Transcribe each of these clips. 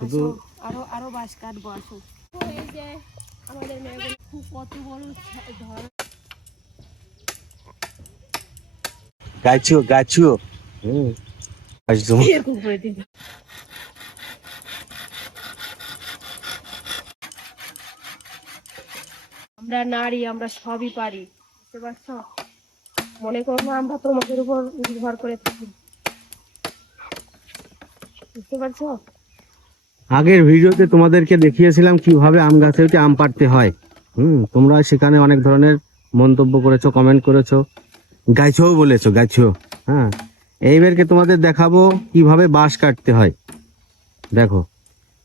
শুধু আরো আরো বাঁশ কাটবো আসো। এই যে আমাদের মেয়েগুলো কত বড় ধর গাছুও একদম এরকম করে দিবি। আমরা নারী, আমরা সবই পারি, বুঝতে পারছো? মনে করো না আমরা তোমাদের উপর নির্ভর করে থাকি, বুঝতে পারছো? আগের ভিডিওতে তোমাদেরকে দেখিয়েছিলাম কিভাবে আম গাছে উঠে আম পাড়তে হয়। তোমরা সেখানে অনেক ধরনের মন্তব্য করেছো, কমেন্ট করেছো, গাইছও বলেছো, গাইছো। হ্যাঁ, এইবারকে তোমাদের দেখাবো কিভাবে বাঁশ কাটতে হয়। দেখো,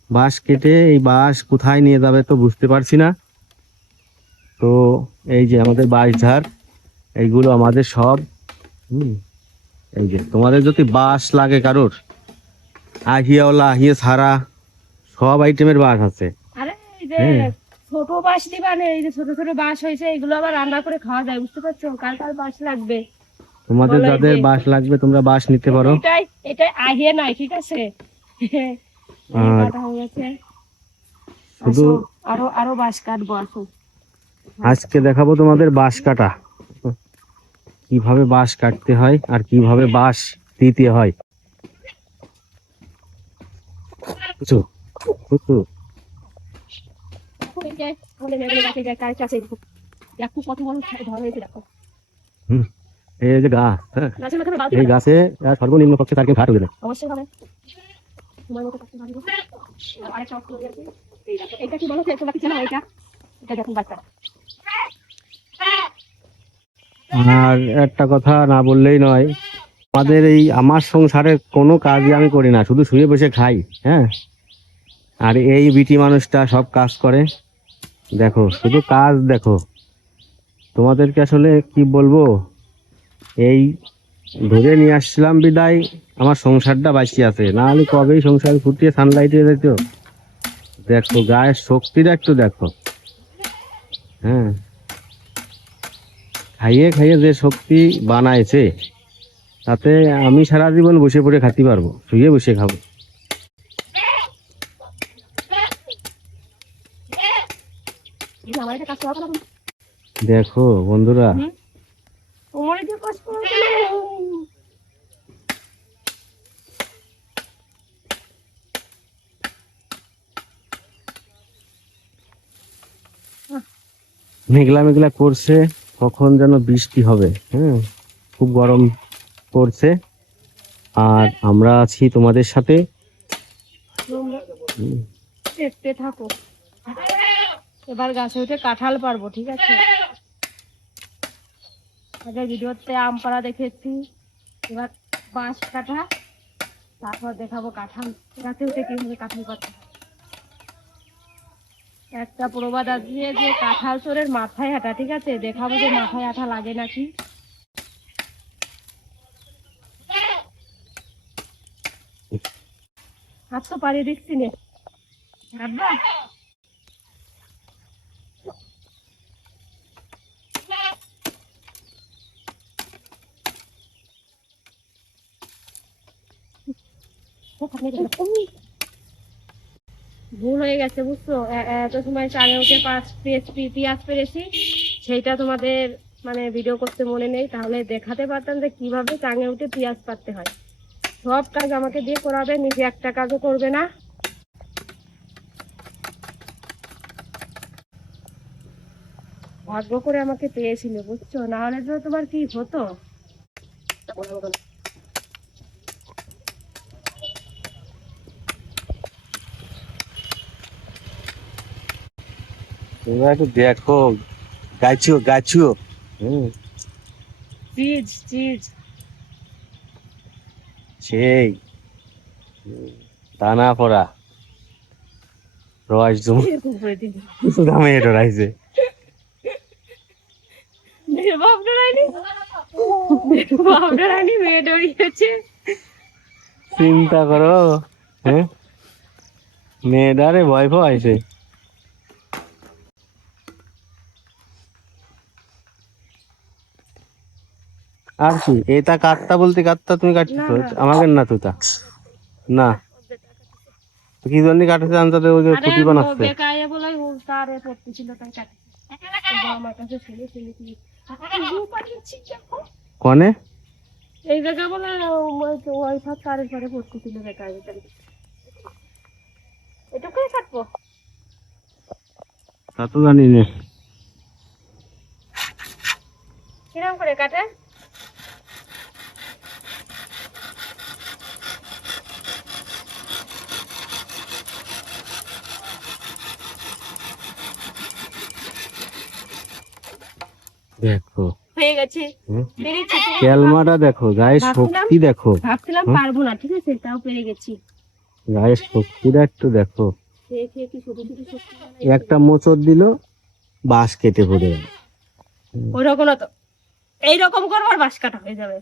বাঁশ কেটে এই বাঁশ কোথায় নিয়ে যাবে তো বুঝতে পারছি না। তো এই যে আমাদের বাঁশ ঝাড়, এইগুলো আমাদের সব। এই যে তোমাদের যদি বাঁশ লাগে কারোর, আহিয়াওয়ালা, আহিয়ে ছাড়া সব আইটেমের বাঁশ আছে। আরে এই যে হ্যাঁ, ছোট বাঁশ দিবা না, এই যে ছোট ছোট বাঁশ হয়েছে, এগুলো আবার রান্না করে খাওয়া যায়, বুঝতে পারছো? কার কার বাঁশ লাগবে তোমাদের বলো? এই যাদের যে বাঁশ লাগবে তোমরা বাঁশ নিতে পারো। এটাই এটাই আহিয়ে নাই, ঠিক আছে? এই আর কাটা হয়ে গেছে। শুধু আসো, আরো আরো বাঁশ কাটবো আসো। আজকে দেখাবো তোমাদের বাঁশ কাটা, কিভাবে বাঁশ কাটতে হয় আর কিভাবে বাঁশ দিতে হয়। বুঝছো? বুঝছো? এই যে আমাদের মেয়েগুলো গাছে যায়, কার কাছে দেখো কত বড় ধর হয়েছে, দেখো হুম, এই যে গাছ, হ্যাঁ, গাছের মাথায় বালতি এই বাঁধা। গাছে সর্বনিম্ন পক্ষে 4 কেজি ঘাট হবে না। অবশ্যই হবে, তোমার মতো কাটতে পারবো। আর আরেকটা অস্ত্র দিয়েছি, এই দেখো এটা কি বলো তো, তোমরা কি জানো এটা? এটা দেখুন বাচ্চা। আর একটা কথা না বললেই নয়, আমাদের এই আমার সংসারের কোনো কাজই আমি করি না, শুধু শুয়ে বসে খাই। হ্যাঁ, আর এই বিটি মানুষটা সব কাজ করে। দেখো শুধু কাজ দেখো, তোমাদেরকে আসলে কি বলবো। এই ধরে নিয়ে আসছিলাম বিদায় আমার সংসারটা বাঁচিয়ে আছে, না হলে কবেই সংসার ফুটিয়ে সানলাইটে যেত। দেখো গায়ের শক্তিটা একটু দেখো। হ্যাঁ, খাইয়ে খাইয়ে যে শক্তি বানাইছে, তাতে আমি সারা জীবন বসে পড়ে খাতে পারবো, শুয়ে বসে খাবো। আমার এটা কাজ করা না। দেখো বন্ধুরা, তোমার যে কাজ করা মেঘলা মেঘলা করছে, কখন যেন বৃষ্টি হবে। হ্যাঁ, খুব গরম পড়ছে, আর আমরা আছি তোমাদের সাথে। দেখতে থাকো, এবার গাছে উঠে কাঁঠাল পারবো, ঠিক আছে? আগের ভিডিওতে আম পাড়া দেখেছি, এবার বাঁশ কাটা, তারপর দেখাবো কাঁঠাল গাছে উঠে কিভাবে কাঁঠাল পাড়তে হয়। একটা প্রবাদ আছে যে কাঁঠাল চোরের মাথায় আটা, ঠিক আছে? দেখাবো যে মাথায় আঠা লাগে নাকি। হাত তো পাড়িয়ে দিচ্ছি নে, কাটবা? ভুল হয়ে গেছে, বুঝছো? এত সময় চালে উঠে পেঁয়াজ পেরেছি, সেইটা তোমাদের মানে ভিডিও করতে মনে নেই, তাহলে দেখাতে পারতাম যে কিভাবে চাঙে উঠে পেঁয়াজ পাড়তে হয়। সব কাজ আমাকে দিয়ে করাবে, নিজে একটা কাজও করবে না। ভাগ্য করে আমাকে পেয়েছিল, বুঝছো? না হলে তো তোমার কি হতো। তোমরা একটু দেখো, গাছুও। হুম, চিজ চিজ সেই দানা পড়া রস জম এরকম করে দিবি। দামে এটা রাইছে। বাপ ডরাইনি, বাপ ডরাইনি, মেয়ে ডরিয়েছে। চিন্তা করো। হ্যাঁ, মেয়েটারে ভয় পাইছে। আর কি এটা কাটতা বলতে কাটতা তুমি না কাটতেছো, না আমাকে না তুতা না। তো কি জন্য কাটেছে আনতে ওই যে আরে খুঁটি ও বানাচ্ছে? বেকায়ে বলে ও তারে পড়তেছিল তাই কাটে আমার কাছে ছেলে ছেলে কি পাঠিয়েছি দেখো কনে এই জায়গা বলে ওই সব তারে ঘরে পড়তেছিল বেকায়ে তাই এটুকুই কাটবো তা তো জানি না। কিরম করে কাটে দেখো হয়ে গেছে হুম? পেরেছি তো। ক্যালমাটা দেখো, গায়ের শক্তি দেখো, ভাবছিলাম হুম? পারবো না ঠিক আছে তাও পেরে গেছি গায়ের শক্তিটা একটু দেখো। খেয়ে খেয়ে কি ছোট ছোট সত্যি একটা মোচড় দিল, বাঁশ কেটে পড়ে গেল। ওইরকম না তো এইরকম করবো আর বাঁশ কাটা হয়ে যাবে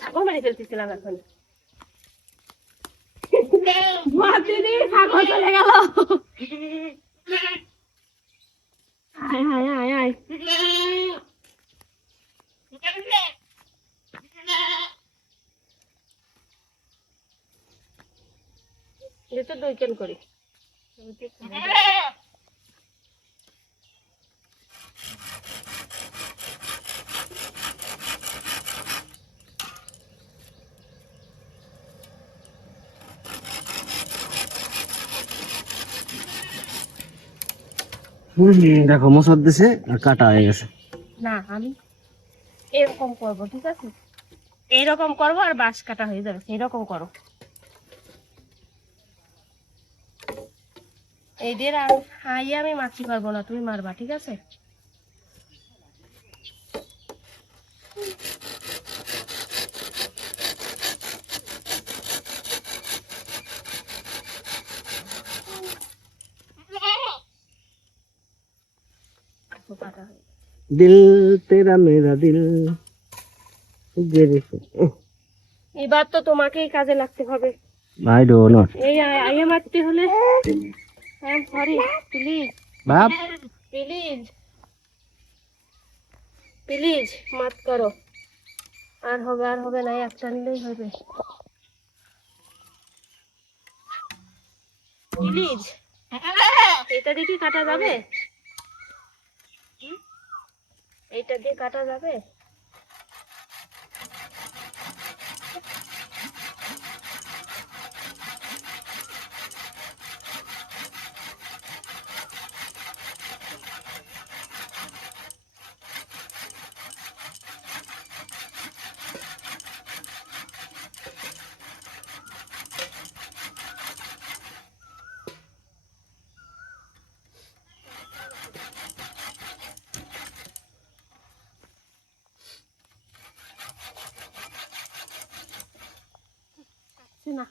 ছাগল মেরে ফেলতেছিলাম এখন মারতে দিয়ে ছাগল চলে গেল আয় আয় আয় আয় এটা দুই কেন করি দেখো মোচড় দিছে আর কাটা হয়ে গেছে। না আমি এরকম করবো ঠিক আছে এইরকম করবো আর বাঁশ কাটা হয়ে যাবে সেইরকম করো এই দিয়ে আইয়ে আমি মাছি পারবো না তুমি মারবা ঠিক আছে কাটা হয়ে গেছে। দিল তেরা মেরা দিল। এবার তো তোমাকেই কাজে লাগতে হবে আই ডোন্ট নো এই আইয়ে মারতে হলে সরি প্লিজ বাপ। প্লিজ প্লিজ মাত করো আর হবে না একটা নিলেই হবে প্লিজ এটা দিয়ে কি কাটা যাবে এইটা দিয়ে কাটা যাবে না